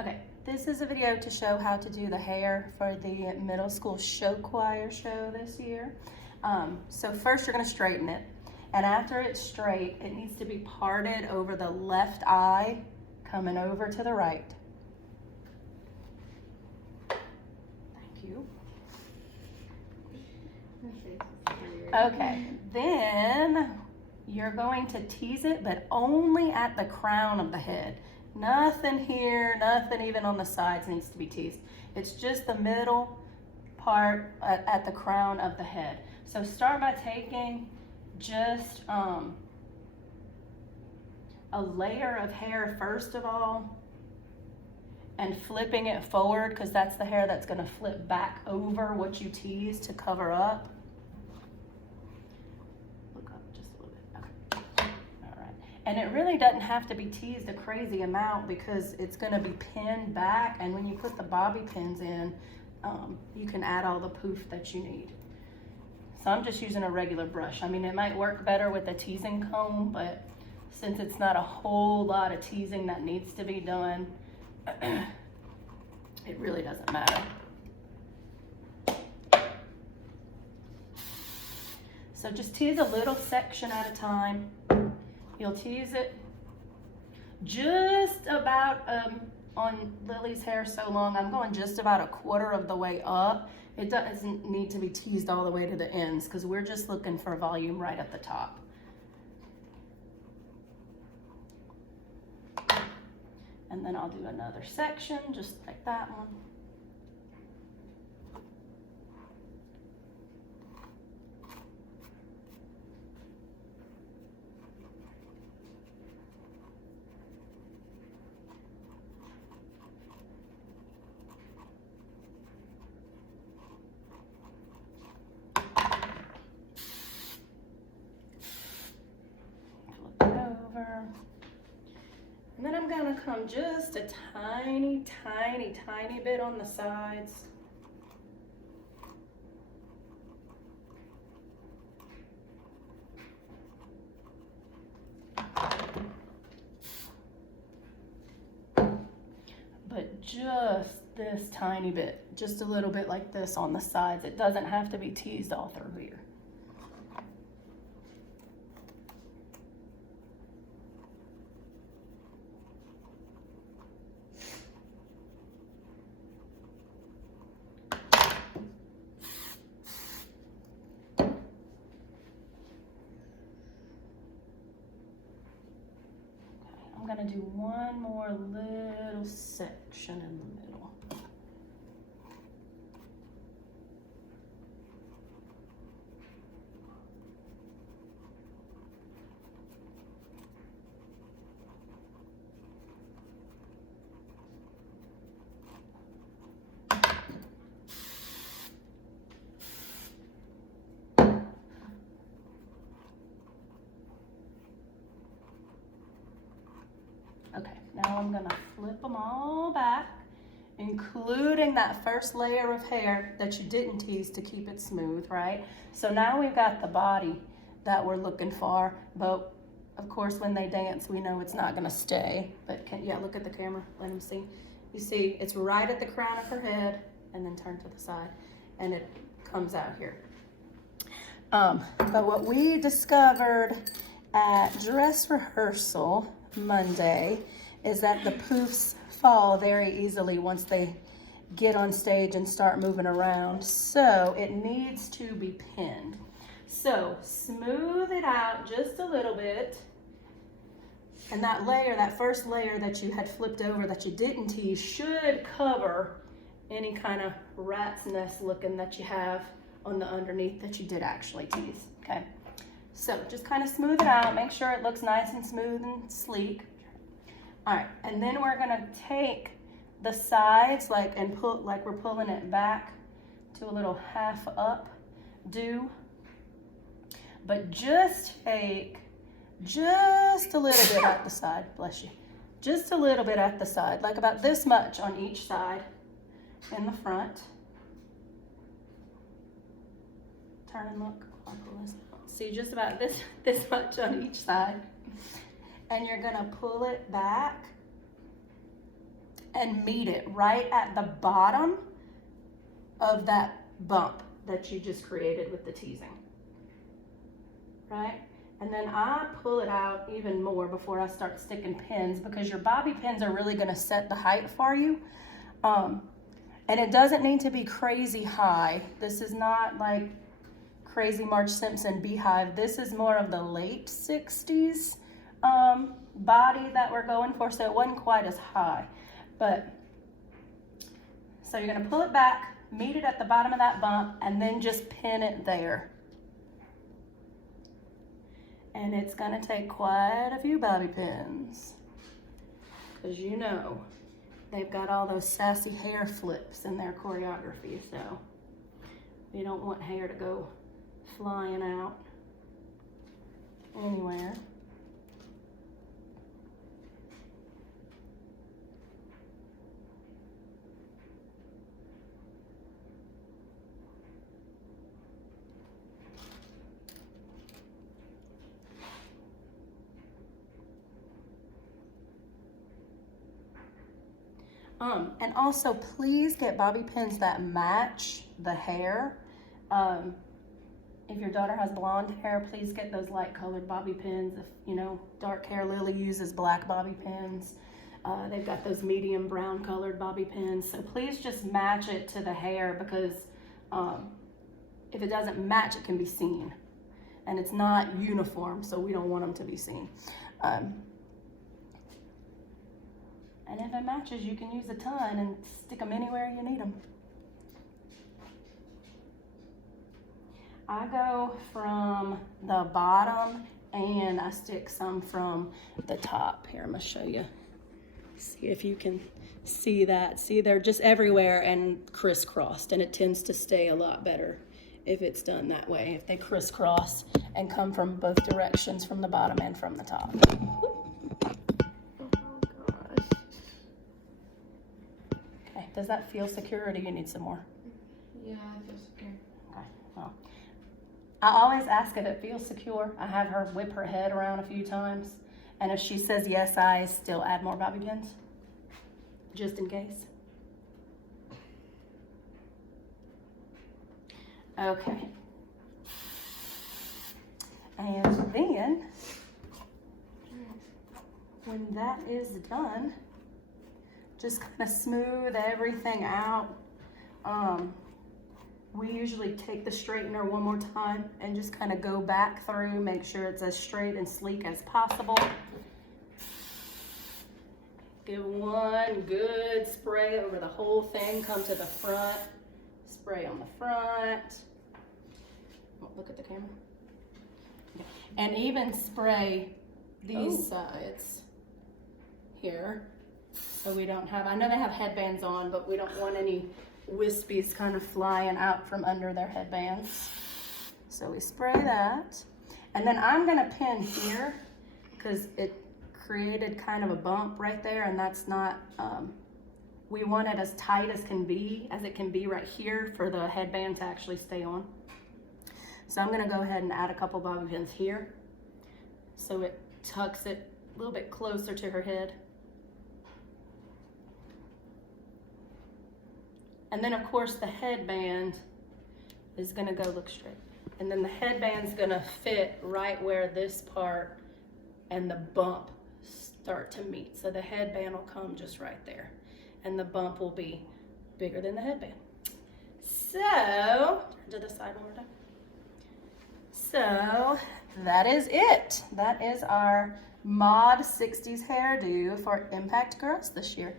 Okay, this is a video to show how to do the hair for the middle school show choir show this year. So first you're gonna straighten it. And after it's straight, it needs to be parted over the left eye, coming over to the right. Thank you. Okay, then you're going to tease it, but only at the crown of the head. Nothing here, nothing even on the sides needs to be teased. It's just the middle part at the crown of the head. So start by taking just a layer of hair first of all and flipping it forward, because that's the hair that's going to flip back over what you teased to cover up. Look up just a little bit. Okay. All right. And it really doesn't have to be teased a crazy amount because it's going to be pinned back, and when you put the bobby pins in, you can add all the poof that you need. So I'm just using a regular brush. I mean, it might work better with a teasing comb, but since it's not a whole lot of teasing that needs to be done, it really doesn't matter. So just tease a little section at a time. You'll tease it just about, on Lily's hair so long, I'm going just about a quarter of the way up. It doesn't need to be teased all the way to the ends because we're just looking for volume right at the top. And then I'll do another section just like that one. And then I'm gonna come just a tiny, tiny, tiny bit on the sides. But just this tiny bit, just a little bit like this on the sides. It doesn't have to be teased all through here. I'm going to do one more little section in the middle. Okay, now I'm gonna flip them all back, including that first layer of hair that you didn't tease to keep it smooth, right? So now we've got the body that we're looking for, but of course when they dance, we know it's not gonna stay. But yeah, look at the camera, let them see. You see, it's right at the crown of her head, and then turn to the side, and it comes out here. But what we discovered at dress rehearsal Monday is that the poofs fall very easily once they get on stage and start moving around. So it needs to be pinned. So smooth it out just a little bit. And that layer, that first layer that you had flipped over that you didn't tease should cover any kind of rat's nest looking that you have on the underneath that you did actually tease, okay? So just kind of smooth it out, make sure it looks nice and smooth and sleek. All right, and then we're gonna take the sides and pull like we're pulling it back to a little half up do, but just take just a little bit at the side, bless you. Just a little bit at the side, like about this much on each side in the front. Turn and look. See, just about this much on each side. And you're gonna pull it back and meet it right at the bottom of that bump that you just created with the teasing, right? And then I pull it out even more before I start sticking pins, because your bobby pins are really gonna set the height for you. And it doesn't need to be crazy high. This is not like crazy Marge Simpson beehive. This is more of the late 60s body that we're going for, so it wasn't quite as high. But, so you're gonna pull it back, meet it at the bottom of that bump, and then just pin it there. And it's gonna take quite a few bobby pins, because you know they've got all those sassy hair flips in their choreography, so you don't want hair to go flying out anywhere. And also please get bobby pins that match the hair. If your daughter has blonde hair, please get those light colored bobby pins. If you know, dark hair, Lily uses black bobby pins. They've got those medium brown colored bobby pins. So please just match it to the hair, because if it doesn't match, it can be seen. And it's not uniform, so we don't want them to be seen. And if it matches, you can use a ton and stick them anywhere you need them. I go from the bottom and I stick some from the top. Here, I'm gonna show you. See if you can see that. See, they're just everywhere and crisscrossed, and it tends to stay a lot better if it's done that way, if they crisscross and come from both directions, from the bottom and from the top. Does that feel secure, or do you need some more? Yeah, it feels secure. Okay, well, I always ask if it feels secure. I have her whip her head around a few times, and if she says yes, I still add more bobby pins, just in case. Okay. And then, when that is done, just kind of smooth everything out. We usually take the straightener one more time and just kind of go back through, make sure it's as straight and sleek as possible. Give one good spray over the whole thing, come to the front, spray on the front. Look at the camera. Okay. And even spray these sides here. So we don't have, I know they have headbands on, but we don't want any wispies kind of flying out from under their headbands. So we spray that. And then I'm gonna pin here, because it created kind of a bump right there, and that's not, we want it as tight as it can be right here for the headband to actually stay on. So I'm gonna go ahead and add a couple bobby pins here, so it tucks it a little bit closer to her head. And then of course the headband is gonna go look straight. And then the headband's gonna fit right where this part and the bump start to meet. So the headband will come just right there, and the bump will be bigger than the headband. So, turn to the side one more time. So that is it. That is our Mod 60s hairdo for Impact Girls this year.